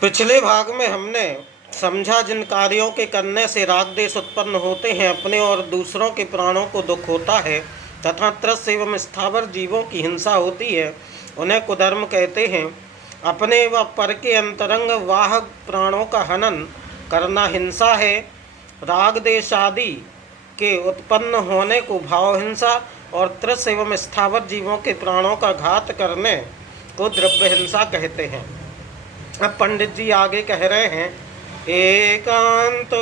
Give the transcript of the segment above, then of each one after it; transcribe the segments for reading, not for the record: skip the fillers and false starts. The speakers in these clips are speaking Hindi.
पिछले भाग में हमने समझा जिन कार्यों के करने से राग देश उत्पन्न होते हैं, अपने और दूसरों के प्राणों को दुख होता है तथा त्रस्त एवं स्थावर जीवों की हिंसा होती है, उन्हें कुधर्म कहते हैं। अपने व पर के अंतरंग वाह प्राणों का हनन करना हिंसा है। राग देश आदि के उत्पन्न होने को भाव हिंसा और त्रस्त एवं स्थावर जीवों के प्राणों का घात करने को द्रव्य हिंसा कहते हैं। अब पंडित जी आगे कह रहे हैं, एकांतवाद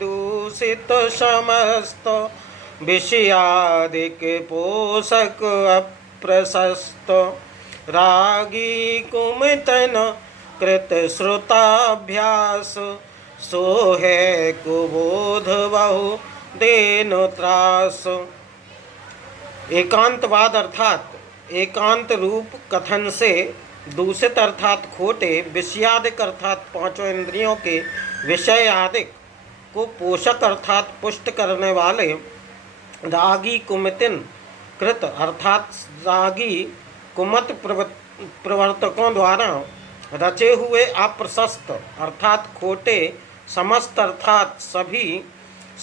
दूषित समस्त विषयादिक पोषक अप्रशस्त रागी कुमितन कृत श्रुताभ्यास सो है कुबोध बहु देन त्रास। एकांतवाद अर्थात एकांत रूप कथन से दूषित अर्थात खोटे, विषयादिक अर्थात पांचों इंद्रियों के विषय आदिक को पोषक अर्थात पुष्ट करने वाले, रागी कुमतिन कृत अर्थात रागी कुमत प्रवर्तकों द्वारा रचे हुए अप्रशस्त अर्थात खोटे, समस्त अर्थात सभी,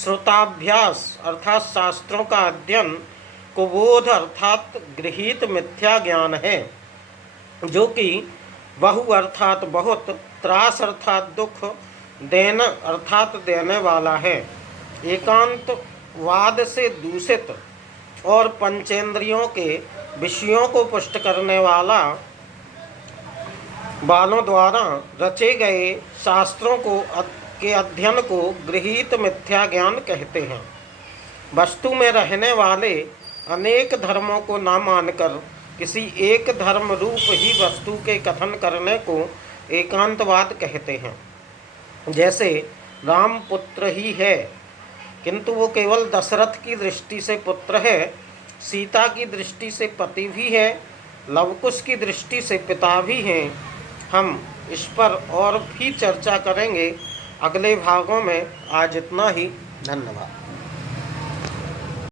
श्रुताभ्यास अर्थात शास्त्रों का अध्ययन, कुबोध अर्थात गृहीत मिथ्या ज्ञान है, जो कि बहु अर्थात बहुत, त्रास अर्थात दुख, देन अर्थात देने वाला है। एकांतवाद से दूषित और पंचेंद्रियों के विषयों को पुष्ट करने वालों द्वारा रचे गए शास्त्रों के अध्ययन को गृहीत मिथ्या ज्ञान कहते हैं। वस्तु में रहने वाले अनेक धर्मों को न मानकर किसी एक धर्म रूप ही वस्तु के कथन करने को एकांतवाद कहते हैं। जैसे राम पुत्र ही है, किंतु वो केवल दशरथ की दृष्टि से पुत्र है, सीता की दृष्टि से पति भी है, लवकुश की दृष्टि से पिता भी हैं। हम इस पर और भी चर्चा करेंगे अगले भागों में। आज इतना ही। धन्यवाद।